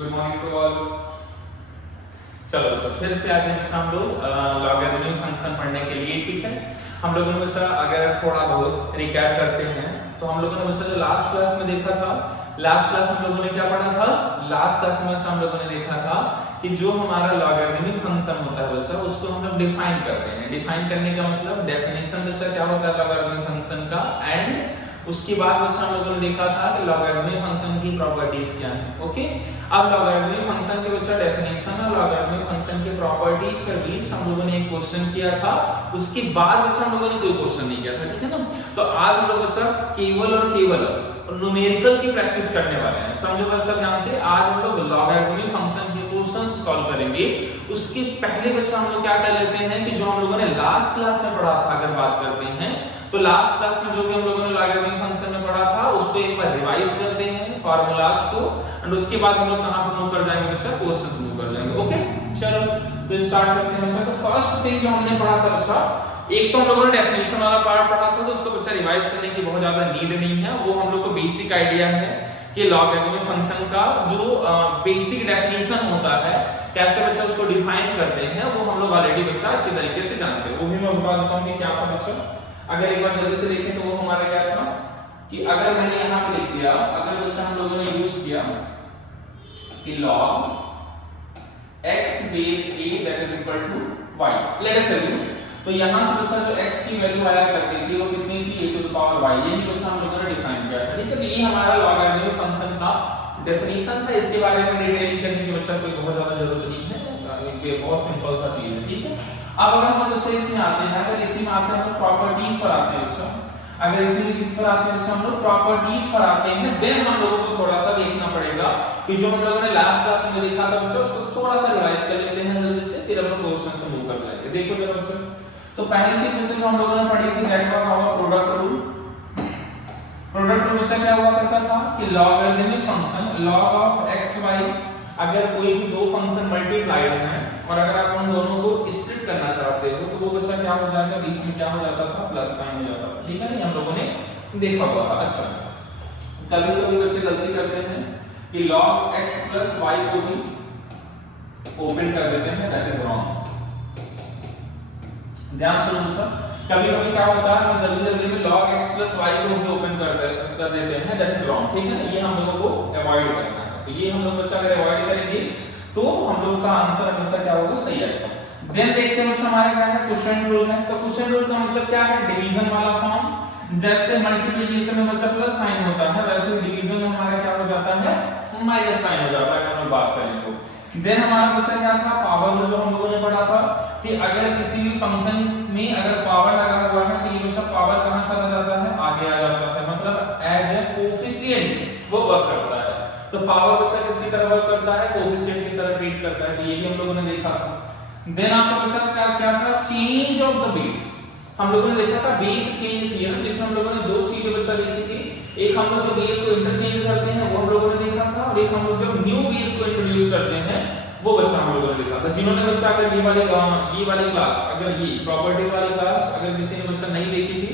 Good morning to all. चलो sir फिर से आज हम लोग लॉगरिथमिक फंक्शन पढ़ने के लिए, ठीक है। हम लोगों ने बच्चा अगर थोड़ा बहुत रिकैप करते हैं तो हम लोगों ने बच्चा जो लास्ट क्लास में देखा था, लास्ट क्लास हम लोगों ने क्या पढ़ा था, लास्ट क्लास में हम लोगों ने देखा था कि जो हमारा लॉगरिथमिक फंक्शन होता है बच्चा उसको हम लोग डिफाइन करते हैं। डिफाइन करने का मतलब डेफिनेशन बच्चा क्या होता है लॉगरिथमिक फंक्शन का, एंड उसके बाद बच्चा हम लोगों ने देखा था कि लॉगरिथमिक फंक्शन की प्रॉपर्टीज क्या है। ओके, अब लॉगरिथमिक फंक्शन के बच्चा डेफिनेशन और लॉगरिथमिक फंक्शन के प्रॉपर्टीज के बीच हम लोगों ने एक क्वेश्चन किया था, उसके बाद बच्चा हम लोगों ने कोई क्वेश्चन नहीं किया था, ठीक है ना। तो आज हम लोग बच्चा केवल और केवल न्यूमेरिकल की प्रैक्टिस करने वाले हैं। समझो बच्चा ध्यान से, आज हम लोग लॉगरिथमिक फंक्शन के क्वेश्चंस सॉल्व करेंगे। उसके पहले बच्चा हम लोग क्या कर लेते हैं कि जो हम लोगों ने लास्ट क्लास में पढ़ा था अगर बात करते हैं तो लास्ट क्लास में जो भी हम लोगों ने लॉगरिथमिक फंक्शन में पढ़ा था उसको एक बार रिवाइज करते हैं फार्मूलाज को, एंड उसके बाद हम लोग कहां पर मूव कर जाएंगे बच्चा, क्वेश्चंस मूव कर जाएंगे। ओके चलो तो स्टार्ट करते हैं बच्चा। तो फर्स्ट थिंग जो हमने पढ़ा था बच्चा, एक तो हम लोगों ने डेफिनेशन वाला पार्ट पढ़ा था तो उसको बच्चा रिवाइज करने की बहुत ज्यादा नीड नहीं है, वो हम लोग को बेसिक आइडिया है कि लॉगरिथमिक फंक्शन का जो बेसिक डेफिनेशन होता है, कैसे बच्चा उसको डिफाइन करते हैं, वो हम लोग ऑलरेडी बच्चा अच्छी तरीके से जानते हैं। वो भी मैं बता देता हूं कि क्या था बच्चा। अगर एक बार जल्दी से देखें तो वो हमारा क्या था कि अगर मैंने यहां पे लिख दिया, अगर बच्चा हम लोगों ने यूज किया कि log x base a that is equal to y, let us assume, तो यहां से बच्चा जो x की वैल्यू आया करती थी वो कितनी थी, a to the power y, यही बच्चा हम लोगों ने डिफाइन किया था, ठीक है। तो ये हमारा लॉगरिथमिक फंक्शन का डेफिनेशन था, इसके बारे में डिटेलिंग करने की बच्चा कोई बहुत ज्यादा जरूरत नहीं है, ये बहुत सिंपल सा चीज है, ठीक है। अब अगर हम बच्चा इसमें आते हैं, अगर इसी में आते हैं हम प्रॉपर्टीज पर आते हैं बच्चा, अगर इसी में किस पर आते हैं बच्चा, हम लोग प्रॉपर्टीज पर आते हैं, देन हम लोगों को थोड़ा सा देखना पड़ेगा कि जो हम लोगों ने लास्ट क्लास में देखा था बच्चा उसको थोड़ा सा रिवाइज कर लेते हैं जल्दी से, फिर हम लोग क्वेश्चन से मूव कर जाएंगे। देखो जरा बच्चा, तो पहली चीज बच्चा जो हम लोगों ने पढ़ी थी that was our product rule. Product rule बच्चा क्या हुआ करता था कि logarithmic function log of xy, अगर कोई भी दो फंक्शन मल्टीप्लाइड हैं और अगर आप उन दोनों को स्प्लिट करना चाहते हो तो वो बच्चा क्या हो जाएगा, बीच में क्या हो जाता था, प्लस साइन हो जाता था, ठीक है ना, हम लोगों ने देखा हुआ था। अच्छा, कभी कभी बच्चे गलती करते हैं कि log x plus y को भी ओपन कर देते हैं, दैट इज रॉन्ग। ध्यान सुनो बच्चा, कभी कभी क्या होता है हम जल्दी जल्दी में log x plus y को भी ओपन कर देते हैं, दैट इज रॉन्ग, ठीक है ना, ये हम लोगों को अवॉइड करना है। तो ये हम लोग बच्चा अगर अवॉइड करेंगे तो हम लोग का आंसर हमेशा क्या होगा, सही आएगा। देन देखते हैं बच्चा हमारे क्या है, क्वोशिएंट रूल है। तो क्वोशिएंट रूल का मतलब क्या है, डिवीजन वाला फॉर्म। जैसे मल्टीप्लिकेशन में बच्चा प्लस साइन होता है वैसे डिवीजन में हमारा क्या हो जाता है, माइनस साइन हो जाता है, अगर हम बात करें तो। देन हमारा क्वेश्चन क्या था, पावर रूल, जो हम लोगों ने पढ़ा था कि अगर किसी भी फंक्शन में अगर पावर लगा हुआ है तो ये बच्चा पावर कहां चला जाता है, आगे आ जाता है, मतलब एज ए कोएफिशिएंट वो वर्क करता है। तो पावर बच्चा किसकी तरह वर्क करता है, कोएफिशिएंट की तरह ट्रीट करता है, तो ये भी हम लोगों ने देखा था। देन आपका बच्चा क्या था, चेंज ऑफ द बेस। हम लोगों ने देखा था बेस चेंज थ्योरम, जिसमें हम लोगों ने दो चीजें बच्चा देखी थी, एक हम लोग जो बेस को इंटरचेंज करते हैं वो हम लोगों ने देखा था, और एक हम लोग जब न्यू बेस को इंट्रोड्यूस करते हैं वो बच्चा हम लोगों ने देखा था। जिन्होंने बच्चा अगर ये वाली क्लास, अगर ये प्रॉपर्टीज वाली क्लास अगर किसी ने बच्चा नहीं देखी थी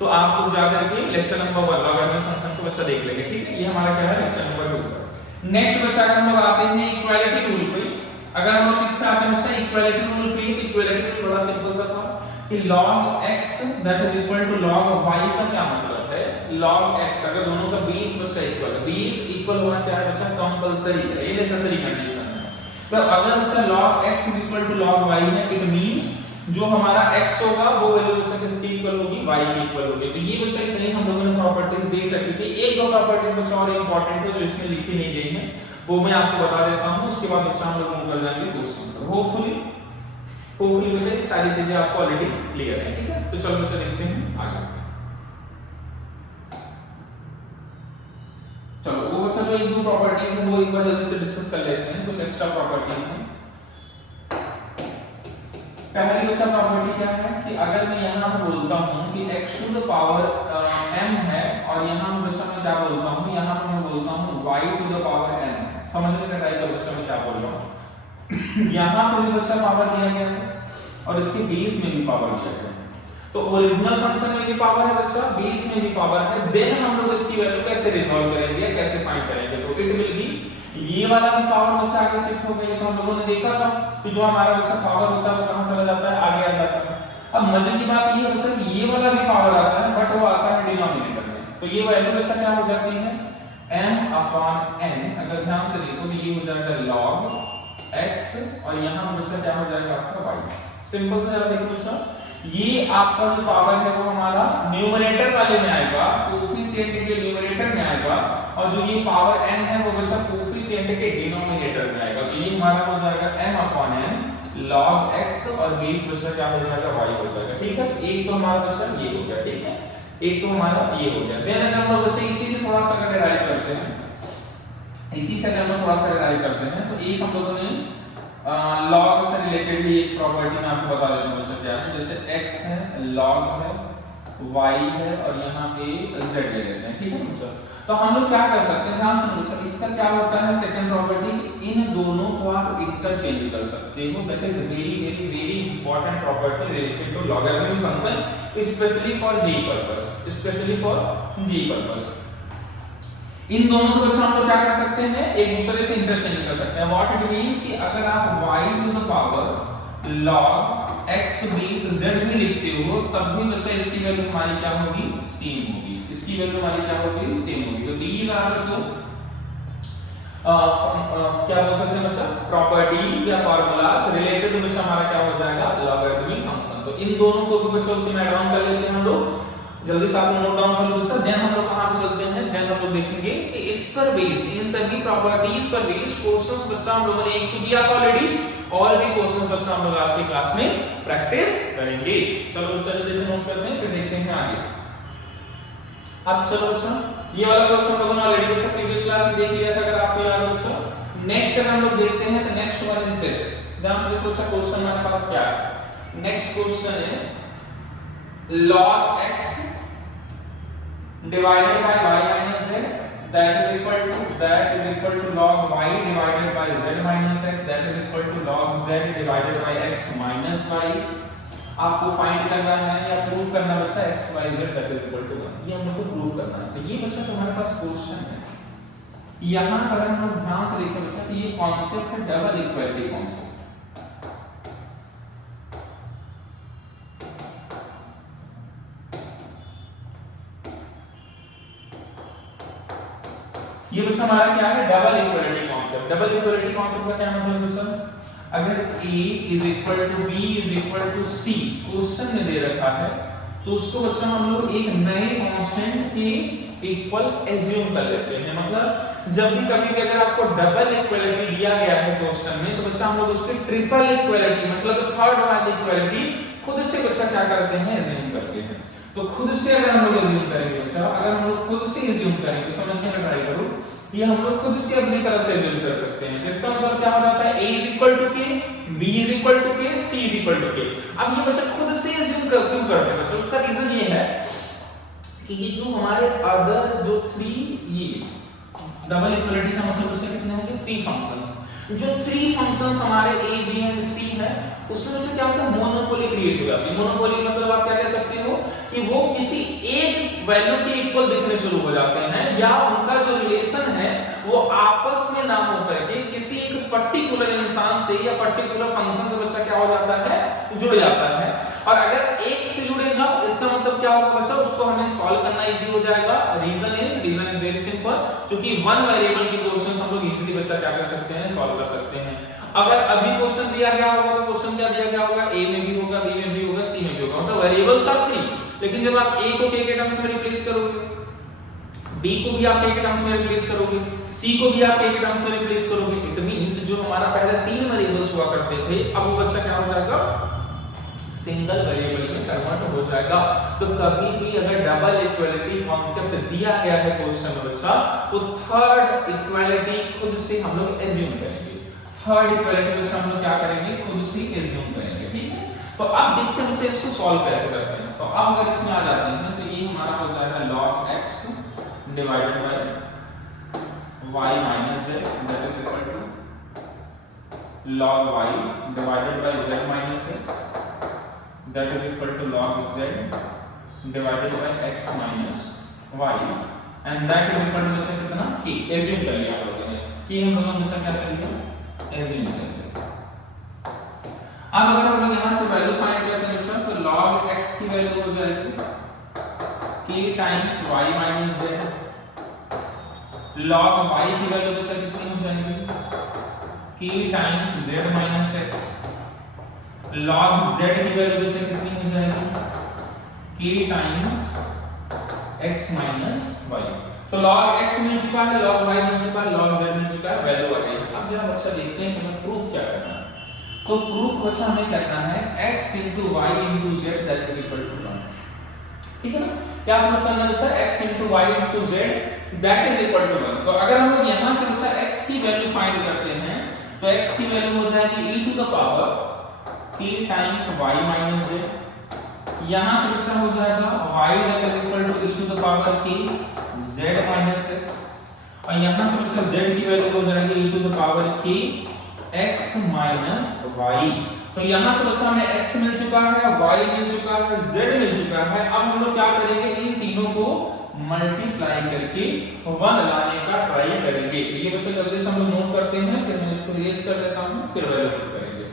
तो आप लोग जाकर के लेक्चर नंबर 1 लॉगरिथमिक फंक्शन को बच्चा देख लेंगे, ठीक है। ये हमारा क्या है, लेक्चर नंबर 2। नेक्स्ट बच्चा हम लोग आते हैं इक्वालिटी रूल पे। अगर हम लोग किस पे आते हैं बच्चा, इक्वालिटी रूल पे। इक्वालिटी रूल बड़ा सिंपल सा था कि log x that is equal to log y का क्या मतलब है, log x अगर दोनों का बेस बच्चा इक्वल है, बेस इक्वल होना क्या है बच्चा, कंपल्सरी है, ये नेसेसरी कंडीशन है। तो अगर बच्चा log x is equal to log y है, इट मींस जो हमारा x होगा वो वैल्यू बच्चा किसकी इक्वल होगी, y की इक्वल होगी। तो ये बच्चा इतनी हम लोगों ने प्रॉपर्टीज देख रखी थी। एक दो प्रॉपर्टीज बच्चा और इंपॉर्टेंट है जो इसमें लिखी नहीं गई है, वो मैं आपको बता देता हूं, उसके बाद बच्चा हम लोग मूव कर जाएंगे क्वेश्चन पर। होपफुली बच्चा ये सारी चीजें आपको ऑलरेडी क्लियर है, ठीक है। तो चलो बच्चा देखते हैं आगे। चलो वो बच्चा जो एक दो प्रॉपर्टीज है वो एक बार जल्दी से डिस्कस कर लेते हैं, कुछ एक्स्ट्रा प्रॉपर्टीज हैं। पहली बच्चा प्रॉपर्टी क्या है कि अगर मैं यहां पे बोलता हूं कि x to the power m है, और यहां पे बच्चा मैं क्या बोलता हूं, यहां पे मैं बोलता हूं y to the power n, समझने का ट्राई करो बच्चा मैं क्या बोल रहा हूं। यहां पे भी बच्चा पावर दिया गया है और इसके बेस में भी पावर दिया गया है। तो ओरिजिनल फंक्शन में भी पावर है बच्चा, बेस में भी पावर है, देन हम लोग इसकी वैल्यू कैसे रिजॉल्व करेंगे, कैसे फाइंड करेंगे, तो इट विल बी ये वाला भी पावर बच्चा आगे शिफ्ट हो गया। तो हम लोगों ने देखा था कि जो हमारा बच्चा पावर होता है वो कहां चला जाता है, आगे आ जाता है। अब मजे की बात ये है बच्चा कि ये वाला भी पावर आता है बट वो आता है डिनोमिनेटर में, तो ये वैल्यू बच्चा क्या हो जाती है m/n। अगर ध्यान से देखो तो ये हो जाएगा log x और यहां पर बच्चा क्या हो जाएगा आपका y। सिंपल से जरा देखो बच्चा, ये आपका जो पावर है वो हमारा न्यूमरेटर वाले में आएगा, कोफिशिएंट के न्यूमरेटर में आएगा, और जो ये पावर n है वो बच्चा कोफिशिएंट के डिनोमिनेटर में आएगा। तो ये हमारा हो जाएगा m/n log x और बेस बच्चा क्या हो जाएगा y हो जाएगा। ठीक है, तो एक तो हमारा बच्चा ये हो गया, ठीक है, एक तो हमारा ये हो गया। देन अगर हम लोग बच्चे इसी से थोड़ा सा अगर डिराइव करते हैं, इसी से अगर हम थोड़ा सा डिराइव करते हैं, तो एक हम लोगों ने लॉग से रिलेटेड ही एक प्रॉपर्टी मैं आपको बता देता हूं बच्चा क्या है। जैसे x है, log है, y है और यहाँ पे z ले लेते हैं, ठीक है बच्चा। तो हम लोग क्या कर सकते हैं, ध्यान सुनो बच्चा, इसका क्या होता है सेकंड प्रॉपर्टी कि इन दोनों को आप इंटरचेंज कर सकते हो। That is very very very important property related to logarithmic function, specially for JEE purpose, specially for JEE purpose. इन दोनों को बच्चा हम लोग क्या कर सकते हैं, एक दूसरे से इंटरचेंज कर सकते हैं। व्हाट इट मींस कि अगर आप y to the power log x base z में लिखते हो तब भी बच्चा इसकी वैल्यू हमारी क्या होगी, सेम होगी, इसकी वैल्यू हमारी क्या होगी, सेम होगी। तो दीज आर द क्या बोल सकते हैं बच्चा, प्रॉपर्टीज या फार्मूलाज रिलेटेड टू बच्चा हमारा क्या हो जाएगा, लॉगरिथमिक फंक्शन। तो इन दोनों को भी बच्चा उसी में ऐड ऑन कर लेते हैं हम लोग। जल्दी से आप नोट डाउन कर लो बच्चा। देन हम लोग कहां पे चलते हैं, देन हम लोग देखेंगे कि इस पर बेस, इन सभी प्रॉपर्टीज पर बेस क्वेश्चंस बच्चा हम लोगों ने एक तो किया था ऑलरेडी, और भी क्वेश्चंस बच्चा हम लोग आज की क्लास में प्रैक्टिस करेंगे। चलो बच्चा जल्दी से नोट करते हैं, फिर देखते हैं आगे। अब चलो बच्चा, ये वाला क्वेश्चन हम लोगों ने ऑलरेडी बच्चा प्रीवियस क्लास में देख लिया था, अगर आपको याद हो बच्चा। नेक्स्ट अगर हम लोग देखते हैं तो नेक्स्ट वन इज दिस। ध्यान से देखो बच्चा, क्वेश्चन हमारे पास क्या है। Next question is log x divided by y minus z, that is equal to log y divided by z minus x, that is equal to log z divided by x minus y। आपको find करना है या prove करना बच्चा x y z that is equal to 1, ये हम लोग को प्रूव करना है। तो ये बच्चा जो हमारे पास क्वेश्चन है, यहाँ पर हम लोग ध्यान से देखें बच्चा कि ये कॉन्सेप्ट है डबल इक्वालिटी कॉन्सेप्ट। ये बच्चा हमारा क्या है, double equality concept. Double equality concept का क्या मतलब बच्चा, अगर a is equal to b is equal to c question में दे रखा है, तो उसको बच्चा हम लोग एक नए कांस्टेंट के इक्वल एज्यूम कर लेते हैं। मतलब जब भी कभी भी अगर आपको डबल इक्वालिटी दिया गया है क्वेश्चन में, तो बच्चा हम लोग उसके ट्रिपल इक्वालिटी मतलब थर्ड वाली इक्वालिटी खुद से बच्चा क्या करते हैं, एज्यूम करते हैं। तो खुद से अगर हम लोग एज्यूम करेंगे बच्चा, अगर हम लोग खुद से एज्यूम करेंगे, समझने का ट्राई करो, ये हम लोग खुद से अपनी तरफ से एज्यूम कर सकते हैं। जिसका मतलब क्या हो जाता है, a is equal to k, b is equal to k, c is equal to k। अब ये बच्चा खुद से एज्यूम क्यों करते हैं बच्चा, उसका रीजन ये है कि ये जो हमारे अदर जो 3 ये डबल इक्वालिटी का मतलब बच्चा कितने होंगे, 3 फंक्शंस। जो 3 फंक्शंस हमारे a b एंड c है, उसमें बच्चा क्या होता है, मोनोपोली क्रिएट हो जाती है। मोनोपोली मतलब आप क्या कह सकते हो कि वो किसी एक वैल्यू के इक्वल दिखने शुरू हो जाते हैं, या उनका जो रिलेशन है वो आपस में ना होकर के किसी एक पर्टिकुलर इंसान से या पर्टिकुलर फंक्शन से बच्चा क्या हो जाता है, जुड़ जाता है। और अगर एक से जुड़ेगा इसका मतलब क्या होगा बच्चा, उसको हमें सॉल्व करना इजी हो जाएगा। रीजन इज वेरी सिंपल, क्योंकि वन वेरिएबल के क्वेश्चंस हम लोग इजीली बच्चा क्या कर सकते हैं, सॉल्व कर सकते हैं। अगर अभी क्वेश्चन दिया गया होगा तो क्वेश्चन क्या दिया गया होगा, a में भी होगा, b में भी होगा, c में भी होगा, मतलब वेरिएबल्स आर 3। लेकिन जब आप a को k के टर्म्स में रिप्लेस करोगे, b को भी आप k के टर्म्स में रिप्लेस करोगे, c को भी आप k के टर्म्स में रिप्लेस करोगे, इट मींस जो हमारा पहले 3 वेरिएबल्स हुआ करते थे, अब वो बच्चा क्या हो जाएगा, सिंगल वेरिएबल में कन्वर्ट हो जाएगा। तो कभी भी अगर डबल इक्वालिटी कॉन्सेप्ट दिया गया है क्वेश्चन में बच्चा, तो थर्ड इक्वालिटी खुद से हम लोग एज्यूम करेंगे। थर्ड इक्वालिटी बच्चा हम लोग क्या करेंगे, खुद से एज्यूम करेंगे, ठीक है। तो अब देखते हैं बच्चे इसको सॉल्व कैसे करते हैं। तो अब अगर इसमें आ जाते हैं तो ये हमारा हो जाएगा log x divided by y minus z, that is equal to log y divided by z minus x that is equal to log z divided by x minus y and that is equal to बच्चा कितना k। Assume कर लिया आप लोगों ने कि हम लोगों ने हमेशा क्या कर लिया एज्यूम कर लिया। अब अगर हम लोग यहां से वैल्यू फाइंड करते हैं बच्चा तो log x की वैल्यू हो जाएगी k times y minus z, log y की वैल्यू बच्चा कितनी हो जाएगी k times z minus x, log z की वैल्यू बच्चा कितनी हो जाएगी k times x minus y। तो log x मिल चुका है, log y मिल चुका है, log z मिल चुका है, वैल्यू आ गई। अब जरा बच्चा देखते हैं कि हमें प्रूफ क्या करना है। तो प्रूफ बच्चा हमें करना है x into y into z that is equal to 1। ठीक है ना, क्या प्रूफ करना है बच्चा x into y into z that is equal to 1। तो अगर हम लोग यहां से बच्चा x की वैल्यू फाइंड करते हैं तो x की वैल्यू हो जाएगी e to the power k times y minus z, यहां से बच्चा हो जाएगा y that is equal to e to the power k z minus x, और यहां से बच्चा z की वैल्यू हो जाएगी e to the power k x minus y। तो यहां से बच्चा हमें x मिल चुका है, y मिल चुका है, z मिल चुका है। अब हम लोग क्या करेंगे इन तीनों को मल्टीप्लाई करके 1 लाने का ट्राई करेंगे। ये बच्चा जल्दी से हम लोग नोट करते हैं, फिर मैं इसको इरेज कर देता हूं, फिर वैल्यू पुट करेंगे।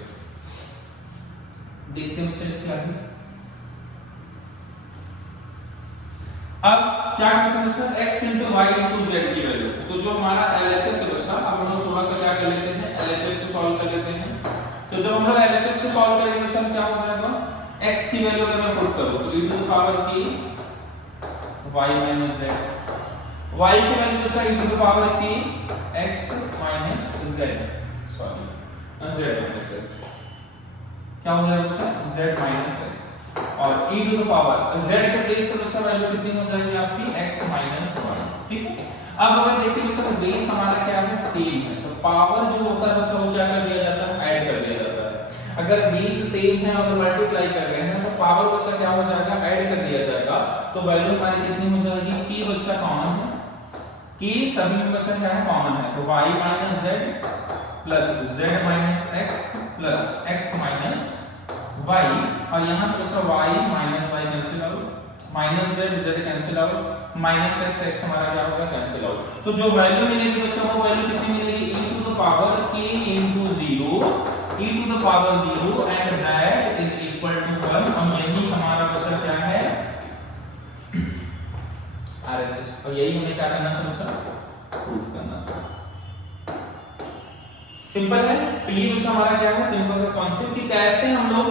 देखते हैं बच्चा इसके आगे। अब क्या करते हैं बच्चा x into y into z की वैल्यू, तो जो हमारा LHS है बच्चा अब हम लोग थोड़ा सा क्या कर लेते हैं LHS को सॉल्व कर लेते हैं। तो जब हम लोग LHS को सॉल्व करेंगे बच्चा क्या हो जाएगा x की वैल्यू अगर मैं पुट करूं तो e to the power k y minus z, y की वैल्यू बच्चा e to the power k x minus z, sorry z minus x, क्या हो जाएगा बच्चा z minus x, और e to the power z के प्लेस पे बच्चा वैल्यू कितनी हो जाएगी आपकी x minus y। ठीक है, अब अगर देखिए बच्चा तो बेस हमारा क्या है सेम है, तो पावर जो होता है बच्चा वो क्या कर दिया जाता है ऐड कर दिया जाता है। अगर बेस सेम है और मल्टीप्लाई कर रहे हैं तो पावर बच्चा क्या हो जाएगा ऐड कर दिया जाएगा। तो वैल्यू हमारी कितनी हो जाएगी k बच्चा कॉमन है, k सभी में बच्चा क्या है कॉमन है, तो y minus z plus z minus x plus x minus y, और यहां से बच्चा y minus y cancel out, minus z cancel out, minus x हमारा क्या होगा कैंसिल आउट। तो जो वैल्यू मिलेगी बच्चा वो वैल्यू कितनी मिलेगी e to the power k into 0 e to the power 0 and that is equal to 1। हम यही हमारा बच्चा क्या है RHS, और यही हमें क्या करना था बच्चा प्रूफ करना था। सिंपल है, तो ये बच्चा हमारा क्या है सिंपल सा कांसेप्ट कि कैसे हम लोग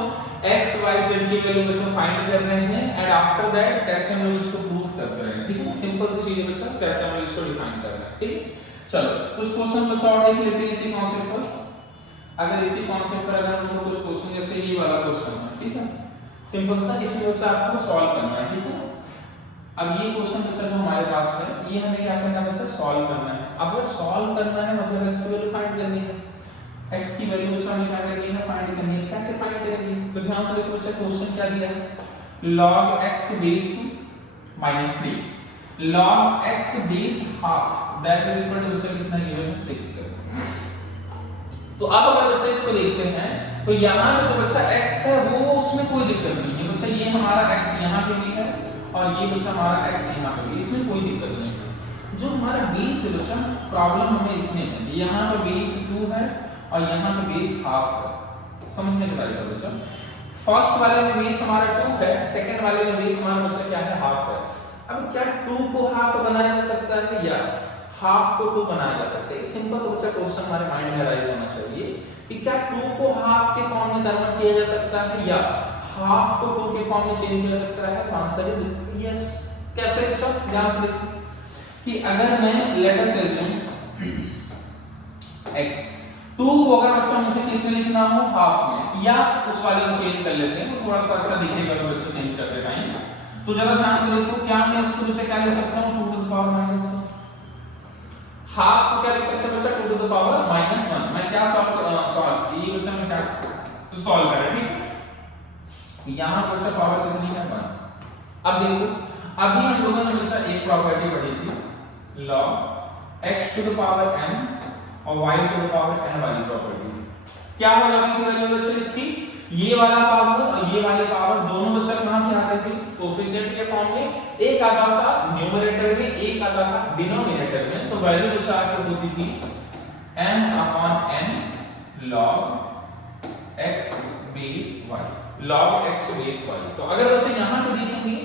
x y z की वैल्यू बच्चा फाइंड कर रहे हैं एंड आफ्टर दैट कैसे हम लोग इसको प्रूफ कर रहे हैं। ठीक है, सिंपल सी चीज है बच्चा कैसे हम लोग इसको डिफाइन कर रहे हैं। ठीक है, चलो कुछ क्वेश्चन बच्चा और देख लेते हैं इसी कांसेप्ट पर। अगर इसी कांसेप्ट पर अगर हम लोग कुछ क्वेश्चन जैसे ये वाला क्वेश्चन है, ठीक है सिंपल सा, इसमें बच्चा आपको सॉल्व करना है। ठीक है, अब ये क्वेश्चन बच्चा जो हमारे पास है ये हमें क्या करना है बच्चा सॉल्व करना है। अब अगर सॉल्व करना है मतलब x की वैल्यू फाइंड करनी है, x की वैल्यू बच्चा हमें क्या करनी है फाइंड करनी है। कैसे फाइंड करेंगे तो ध्यान से देखो बच्चा क्वेश्चन क्या दिया है log x base 2 -3 log x base half that is equal to बच्चा कितना गिवन है 6। तो अब अगर बच्चा इसको देखते हैं तो यहां पे जो बच्चा x है वो उसमें कोई दिक्कत नहीं है बच्चा, ये हमारा x यहां पे भी है और ये बच्चा हमारा x यहां पे भी, इसमें कोई दिक्कत नहीं है। जो हमारा बेस है बच्चा प्रॉब्लम हमें इसमें है, यहां पे बेस 2 है और यहाँ पे बेस हाफ है, समझने की ट्राई करो बच्चा। फर्स्ट वाले में बेस हमारा 2 है, सेकंड वाले में बेस हमारा बच्चा क्या है हाफ है। अब क्या 2 को हाफ बनाया जा सकता है या हाफ को 2 बनाया जा सकता है? सिंपल सा बच्चा क्वेश्चन हमारे माइंड में राइज होना चाहिए कि क्या 2 को हाफ के फॉर्म में कन्वर्ट किया जा सकता है या हाफ को 2 के फॉर्म में चेंज किया जा सकता है। तो आंसर इज यस। कैसे बच्चा ध्यान से देखो कि अगर मैं लेट अस अज्यूम x 2 को अगर बच्चा मुझे किसमें लिखना हो हाफ में, या उस वाले को चेंज कर लेते हैं तो थोड़ा सा अच्छा दिखेगा अगर बच्चा चेंज करते टाइम। तो जरा ध्यान से देखो क्या मैं इसको जैसे क्या लिख सकता हूं 2 टू द पावर -1, हाफ को क्या लिख सकते हैं बच्चा 2 टू द पावर -1। मैं क्या सॉल्व ये बच्चा मैं क्या तो सॉल्व करें, ठीक है। यहां बच्चा पावर कितनी है 1। अब देखो अभी हम लोगों ने बच्चा एक प्रॉपर्टी पढ़ी थी log x to the power n और y to the power n वाली प्रॉपर्टी। क्या हो जाती थी वैल्यू बच्चा इसकी ये वाला पावर और ये वाले पावर दोनों बच्चा कहां पे आते थे? कोएफिशिएंट के फॉर्म में। एक आता था न्यूमरेटर में, एक आता था डिनोमिनेटर में। तो वैल्यू बच्चा आपको होती थी m/n log x base y, log x base y। तो अगर वैसे यहां पे देखेंगे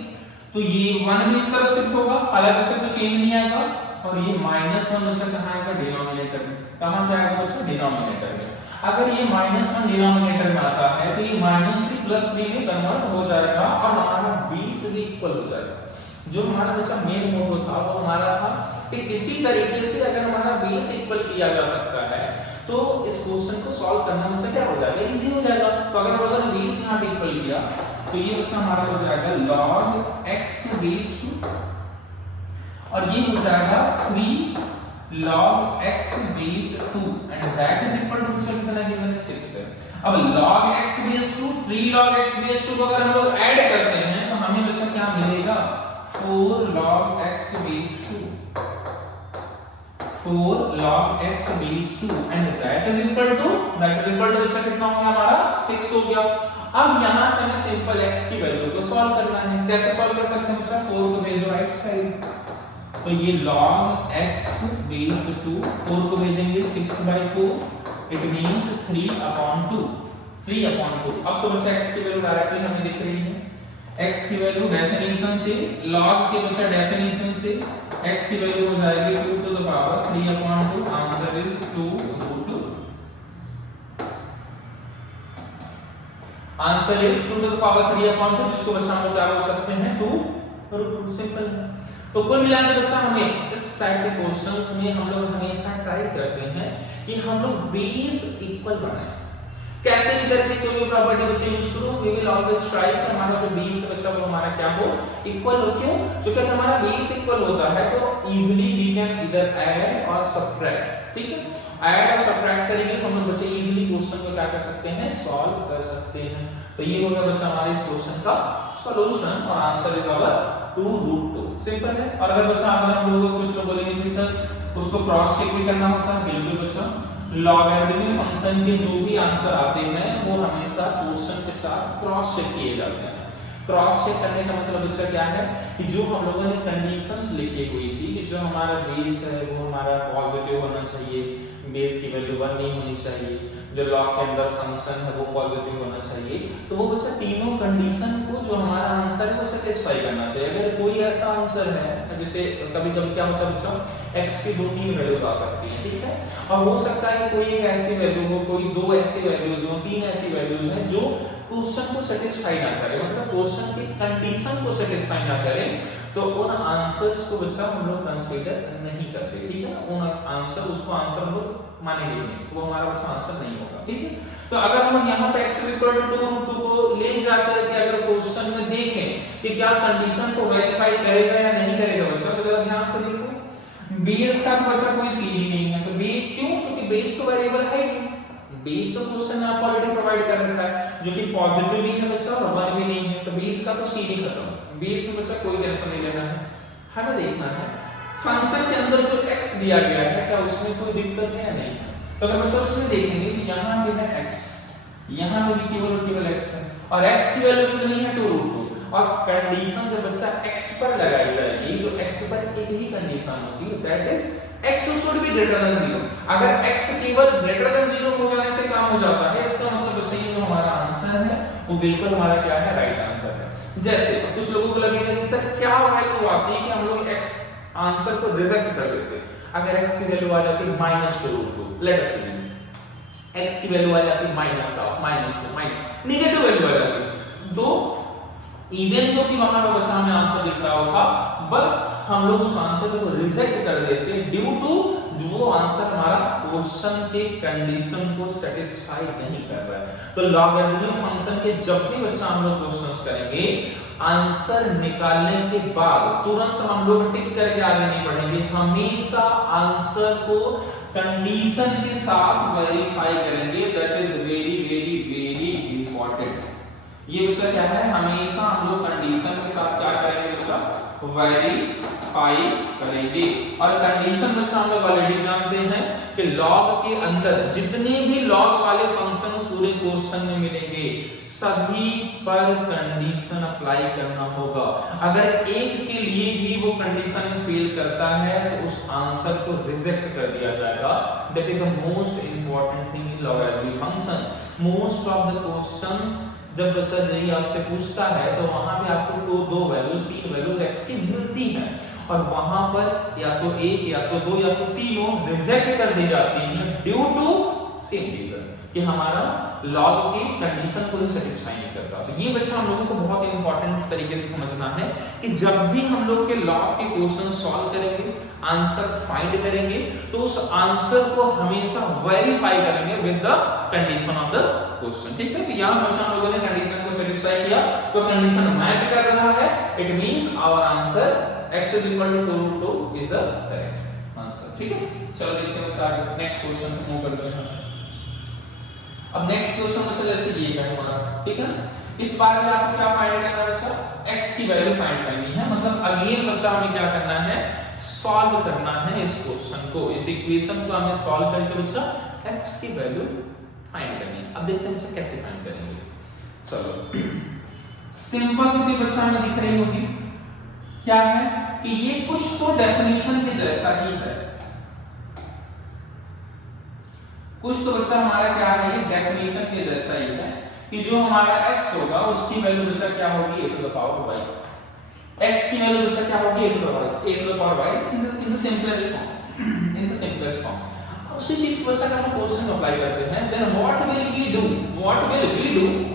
तो ये 1 भी इस तरफ शिफ्ट होगा, हालांकि उससे कोई चेंज नहीं आएगा, और ये -1 बच्चा कहां आएगा? डिनोमिनेटर में। कहां पे आएगा बच्चा? डिनोमिनेटर में। अगर ये -1 डिनोमिनेटर में आता है तो ये -3 प्लस 3 में कन्वर्ट हो जाएगा और हमारा b से भी इक्वल हो जाएगा। जो हमारा बच्चा मेन मोटो था वो हमारा था कि किसी तरीके से अगर हमारा b से इक्वल किया जा सकता है तो इस क्वेश्चन को सॉल्व करना बच्चा क्या हो जाएगा? इजी हो जाएगा। तो अगर b से यहां पे इक्वल किया तो ये बच्चा हमारा हो जाएगा log x बेस 2, और ये हो जाएगा 3 log x base 2 and that is equal to बच्चा कितना गिवन है? 6 है। अब log x base 2 3 log x base 2 को अगर हम लोग ऐड करते हैं तो हमें बच्चा क्या मिलेगा? 4 log x base 2, 4 log x base 2 and that is equal to बच्चा कितना हो गया हमारा? 6 हो गया। अब यहां से हमें सिंपल x की वैल्यू को सॉल्व करना है। कैसे सॉल्व कर सकते हैं बच्चा? 4 को भेजो राइट साइड, तो ये log x बेस 2, 4 को भेजेंगे 6/4, इट मींस 3/2, 3/2। अब तो बच्चा x की वैल्यू डायरेक्टली हमें दिख रही है। x की वैल्यू डेफिनेशन से, log के बच्चा डेफिनेशन से x की वैल्यू हो जाएगी 2 to the power 3/2। Answer is 2√2। Answer is 2 to the power 3/2, जिसको बच्चा हम लोग क्या बोल सकते हैं? 2√2। सिंपल है। तो कुल मिलाकर बच्चा हमें इस टाइप के क्वेश्चंस में हम लोग हमेशा ट्राई करते हैं कि हम लोग बेस इक्वल बनाएं। कैसे भी करके कोई भी प्रॉपर्टी बच्चे यूज करो, वी विल ऑलवेज ट्राई कि हमारा जो बेस है बच्चा वो हमारा क्या हो? इक्वल हो। क्यों? क्योंकि अगर हमारा बेस इक्वल होता है तो इजीली वी कैन इधर ऐड और सब्ट्रैक्ट। ठीक है, ऐड और सब्ट्रैक्ट करेंगे तो हम लोग बच्चे इजीली क्वेश्चन को क्या कर सकते हैं? सॉल्व कर सकते हैं। तो ये हो गया बच्चा हमारे इस क्वेश्चन का सॉल्यूशन, और आंसर इज आवर 2√2। सिंपल है। और अगर बच्चा अगर हम लोगों को कुछ लोग बोलेंगे कि सर उसको क्रॉस चेक भी करना होता है, बिल्कुल बच्चा। लॉगरिथमिक फंक्शन के जो भी आंसर आते हैं वो हमेशा क्वेश्चन के साथ क्रॉस चेक किए जाते हैं। क्रॉस चेक करने का मतलब बच्चा क्या है कि जो हम लोगों ने कंडीशंस लिखी हुई थी कि जो हमारा बेस है वो हमारा पॉजिटिव होना चाहिए, बेस की वैल्यू 1 नहीं होनी चाहिए, जो लॉग के अंदर फंक्शन है वो पॉजिटिव होना चाहिए, तो वो बच्चा तीनों कंडीशन को जो हमारा आंसर है वो सेटिस्फाई करना चाहिए। अगर कोई ऐसा आंसर है जैसे कभी-कभी क्या होता है बच्चा, x की 2-3 वैल्यूज आ सकती हैं, ठीक है, और हो सकता है कि कोई एक ऐसी वैल्यू हो, कोई 2 ऐसी वैल्यूज हो, 3 ऐसी वैल्यूज हैं जो क्वेश्चन को सेटिस्फाई ना करे, मतलब क्वेश्चन की कंडीशन को सेटिस्फाई ना करे, तो उन आंसर्स को बच्चा हम लोग कंसीडर नहीं करते। ठीक है, उन आंसर उसको आंसर हम लोग मानेंगे नहीं, तो हमारा बच्चा आंसर नहीं होगा। ठीक है, तो अगर हम यहाँ पे x = 2√2 को ले जाकर के अगर क्वेश्चन में देखें कि क्या कंडीशन को वेरीफाई करेगा या नहीं करेगा बच्चा, तो जरा ध्यान से देखो। बेस का तो बच्चा कोई सीधी नहीं है, तो बेस क्यों? क्योंकि बेस तो वेरिएबल है ही, बेस तो क्वेश्चन में आपको ऑलरेडी प्रोवाइड कर रखा है जो कि पॉजिटिव भी है बच्चा और 1 भी नहीं है, तो बेस का तो सीधी खत्म। बेस में बच्चा कोई टेंशन नहीं लेना है, हमें देखना है फंक्शन के अंदर जो x दिया गया है क्या उसमें कोई दिक्कत है या नहीं है। तो अगर बच्चा उसमें देखेंगे तो यहाँ पे है x, यहाँ पे भी केवल x है और x की वैल्यू कितनी है 2√2, और कंडीशन जब बच्चा x पर लगाई जाएगी तो x पर एक ही कंडीशन होगी, that is x should be greater than 0। अगर x केवल ग्रेटर देन 0 हो जाने से काम हो जाता है, इसका मतलब बच्चा ये जो हमारा आंसर है वो बिल्कुल हमारा क्या है, राइट आंसर है। जैसे कुछ लोगों को लगेगा कि सर क्या वैल्यू आती है कि हम लोग x आंसर को रिजेक्ट कर देते हैं। अगर x की वैल्यू आ जाती है -2√2, लेट अस सी x की वैल्यू आ जाती है -2 नेगेटिव वैल्यू आ जाती है, तो इवन तो कि वहां पर बच्चा हमें आंसर दिख रहा होगा, बट हम लोग उस आंसर को रिजेक्ट कर देते हैं ड्यू टू जो आंसर हमारा क्वेश्चन के कंडीशन को सेटिस्फाई नहीं कर रहा है। तो लॉगरिथमिक फंक्शन के जब भी बच्चा हम लोग क्वेश्चंस करेंगे, आंसर निकालने के बाद तुरंत हम लोग टिक करके आगे नहीं बढ़ेंगे, हमेशा आंसर को कंडीशन के साथ वेरीफाई करेंगे। That is very very very important. ये बच्चा क्या है, हमेशा हम लोग कंडीशन के साथ क्या करेंगे बच्चा, वेरीफाई करेंगे। और कंडीशन बच्चा हम लोग ऑलरेडी जानते हैं कि लॉग के अंदर जितने भी लॉग वाले फंक्शन पूरे क्वेश्चन में मिलेंगे सभी पर कंडीशन अप्लाई करना होगा। अगर एक के लिए भी वो कंडीशन फेल करता है तो उस आंसर को रिजेक्ट कर दिया जाएगा। That is the most important thing in logarithmic function. Most of the questions जब बच्चा जेई आपसे पूछता है तो वहां पे आपको दो वैल्यूज, तीन वैल्यूज एक्स की मिलती हैं और वहां पर या तो एक या तो दो या तो तीनों रिजेक्ट कर दी जाती हैं ड्यू टू सेम रीजन कि हमारा लॉग की कंडीशन को सेटिस्फाई नहीं करता। तो ये बच्चा हम लोगों को बहुत इंपॉर्टेंट तरीके से समझना है कि जब भी हम लोग के लॉग के क्वेश्चन सॉल्व करेंगे, आंसर फाइंड करेंगे, तो उस आंसर को हमेशा वेरीफाई करेंगे with the condition of the question. ठीक है, तो यहां हमेशा हम लोगों ने कंडीशन को सेटिस्फाई किया तो कंडीशन मैच कर रहा है, it means our answer x is equal to 2 2 is the correct answer। ठीक है, चलो देखते हैं सर नेक्स्ट क्वेश्चन मूव करते हैं। अब नेक्स्ट क्वेश्चन बच्चा जैसे ये है हमारा, ठीक है ना, इस बार में आपको क्या फाइंड करना है बच्चा, x की वैल्यू फाइंड करनी है। मतलब अगेन बच्चा हमें क्या करना है, सॉल्व करना है इस क्वेश्चन को, इस इक्वेशन को हमें सॉल्व करके बच्चा x की वैल्यू फाइंड करनी है। अब देखते हैं बच्चा कैसे फाइंड करेंगे। चलो सिंपल सी चीज बच्चा हमें दिख रही होगी, क्या है कि ये कुछ तो डेफिनेशन के जैसा ही है, कुछ तो बच्चा हमारा क्या है, ये डेफिनेशन के जैसा ही है कि जो हमारा x होगा उसकी वैल्यू बच्चा क्या होगी, a to the power y। x की वैल्यू बच्चा क्या होगी, a to the power y in the simplest form। उसी चीज को बच्चा हम क्वेश्चन में अप्लाई करते हैं। Then what will we do,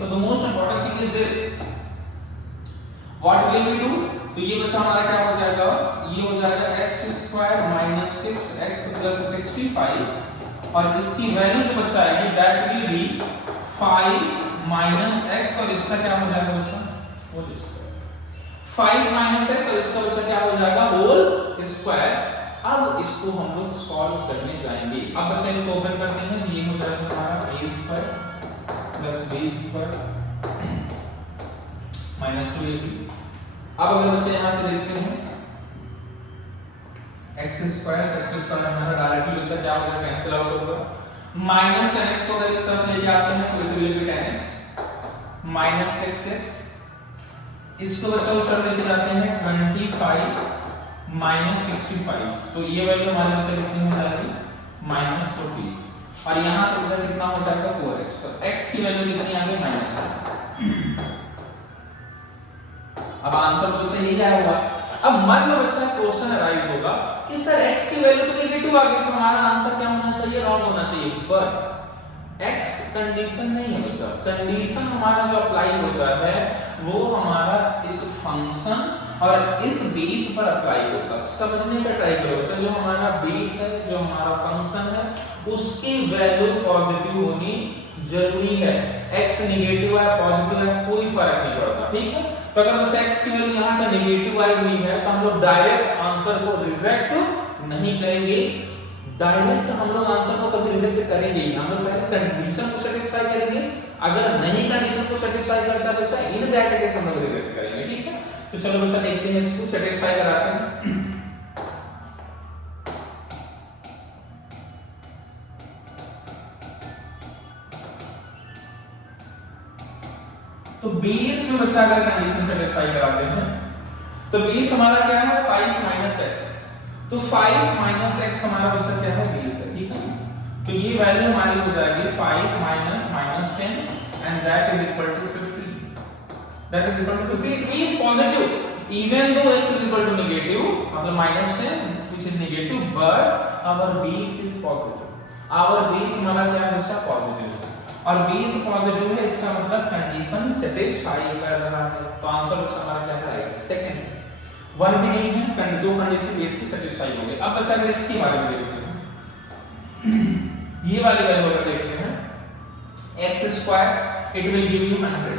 the most important thing is this, what will we do. तो ये बच्चा हमारा क्या हो जाएगा, ये हो जाएगा x² - 6x + 65 और इसकी वैल्यू जो बच्चा आएगी दैट विल बी 5 - x और इसका क्या हो जाएगा बच्चा, होल स्क्वायर। 5 - x और इसका बच्चा क्या हो जाएगा, होल स्क्वायर। अब इसको हम लोग सॉल्व करने जाएंगे। अब बच्चा इसको ओपन करते हैं तो ये हो जाएगा हमारा a² + b² - 2ab। अब अगर बच्चे यहां से देखते हैं x² हमारा डायरेक्टली बच्चा क्या हो जाएगा, कैंसिल आउट होगा। -10x को अगर इस तरफ लेके आते हैं तो it will be 10x - 6x। इसको बच्चा उस तरफ लेके जाते हैं 25 - 65 तो ये वैल्यू हमारे बच्चा कितनी हो जाएगी, -40 और यहां से बच्चा कितना हो जाएगा 4x। तो x की वैल्यू कितनी आ गई, -1। अब आंसर तो बच्चा यही आया हुआ। अब मन में बच्चा क्वेश्चन अराइज होगा कि सर x की वैल्यू तो नेगेटिव आ गई तो हमारा आंसर क्या होना चाहिए, रॉन्ग होना चाहिए। बट x कंडीशन नहीं है बच्चा, कंडीशन हमारा जो अप्लाई होता है वो हमारा इस फंक्शन और इस बेस पर अप्लाई होता है। समझने का ट्राई करो बच्चा, जो हमारा बेस है, जो हमारा फंक्शन है, उसकी वैल्यू पॉजिटिव होनी जरूरी है। x नेगेटिव है पॉजिटिव है कोई फर्क नहीं पड़ता। ठीक है, तो अगर बच्चा x की वैल्यू यहाँ पे नेगेटिव आई हुई है तो हम लोग डायरेक्ट आंसर को रिजेक्ट नहीं करेंगे। डायरेक्ट हम लोग आंसर को कभी रिजेक्ट करेंगे, हम लोग पहले कंडीशन को सेटिस्फाई करेंगे। अगर नहीं कंडीशन को सेटिस्फाई करता बच्चा, इन दैट केस हम लोग रिजेक्ट करेंगे। ठीक है, तो चलो बच्चा देखते हैं इसको सेटिस्फाई कराते हैं। तो बेस में बच्चा अगर कंडीशन सेटिस्फाई कराते हैं तो बेस हमारा क्या है, 5 - x। तो 5 - x हमारा बच्चा क्या है, बेस है। ठीक है, तो ये वैल्यू हमारी हो जाएगी 5 - -10 and that is equal to 50। That is equal to 50, it means positive even though x is equal to negative, मतलब -10 which is negative, but our base is positive। our base हमारा क्या है बच्चा, पॉजिटिव है और बेस पॉजिटिव है, इसका मतलब कंडीशन सेटिस्फाई कर रहा है। तो आंसर बच्चा हमारा क्या है, राइट। सेकंड वन भी नहीं है, दो कंडीशन बेस की सेटिस्फाई हो गई। अब बच्चा अगर इसके बारे में देखते हैं, ये वाली वैल्यू अगर देखते हैं x² it will give you 100।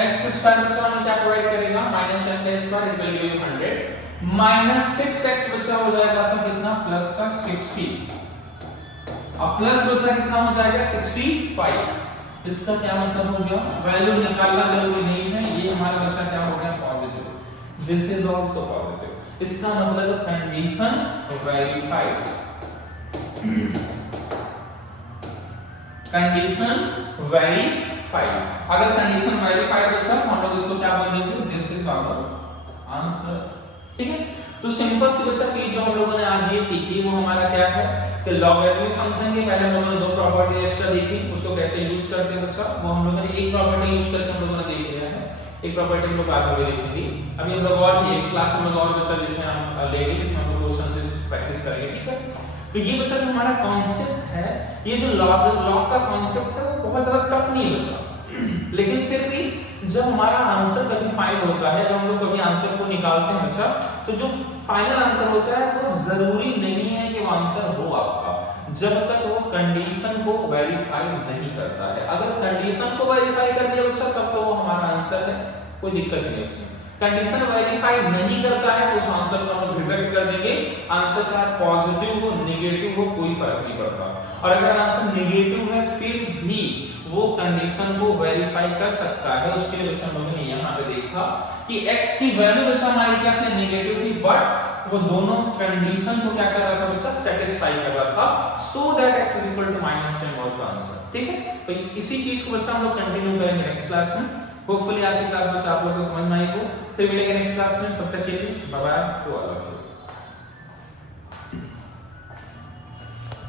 x² बच्चा हमें क्या प्रोवाइड करेगा, -10 का square it will give you 100। -6x बच्चा हो जाएगा आपका कितना, प्लस का 60 और प्लस बच्चा कितना हो जाएगा 65। इसका क्या मतलब हो गया, वैल्यू निकालना जरूरी नहीं है, ये हमारा बच्चा क्या हो गया, positive. This is also positive, इसका मतलब कंडीशन वेरीफाइड। Condition verified. अगर कंडीशन वेरीफाइड बचा तो हम लोग इसको क्या बोलेंगे, दिस इज आवर आंसर। ठीक है, तो सिंपल सी बच्चा चीज जो हम लोगों ने आज ये सीखी वो हमारा क्या है कि लॉगरिथमिक फंक्शन के पहले हम लोगों ने दो प्रॉपर्टी एक्स्ट्रा देखी, उसको कैसे यूज करते हैं बच्चा, वो हम लोगों ने एक प्रॉपर्टी यूज करके हम लोगों ने देख लिया है, एक प्रॉपर्टी हम लोग बाद में भी देखेंगे। अभी हम लोग और भी एक क्लास में और बच्चा जिसमें हम लेंगे, जिसमें हम लोग क्वेश्चन से प्रैक्टिस करेंगे। ठीक है, तो ये बच्चा जो हमारा कॉन्सेप्ट है, ये जो लॉग का कॉन्सेप्ट है वो बहुत ज्यादा टफ नहीं है बच्चा, लेकिन फिर भी जब हमारा आंसर कभी फाइंड होता है, जब हम लोग कभी आंसर को निकालते हैं बच्चा, तो जो फाइनल आंसर होता है वो जरूरी नहीं है कि वो आंसर हो आपका, जब तक वो कंडीशन को वेरीफाई नहीं करता है। अगर कंडीशन को वेरीफाई कर दिया बच्चा तब तो वो हमारा आंसर है, कोई दिक्कत नहीं उसमें। कंडीशन वेरीफाई नहीं करता है तो उस आंसर को हम लोग रिजेक्ट कर देंगे, आंसर चाहे पॉजिटिव हो नेगेटिव हो कोई फर्क नहीं पड़ता। और अगर आंसर नेगेटिव है फिर भी वो कंडीशन को वेरीफाई कर सकता है। उसके लिए बच्चा हम लोगों ने यहाँ पे देखा कि x की वैल्यू बच्चा हमारी क्या थी, नेगेटिव थी, बट वो दोनों कंडीशन को क्या कर रहा था बच्चा, सेटिस्फाई कर रहा था, so that x = -10 was the answer. ठीक है, तो इसी चीज को बच्चा हम लोग कंटिन्यू करेंगे नेक्स्ट क्लास में। होपफुली आज की क्लास बच्चा आप लोगों को समझ में आई हो। फिर मिलेंगे नेक्स्ट क्लास में, तब तक के लिए bye bye to all of you.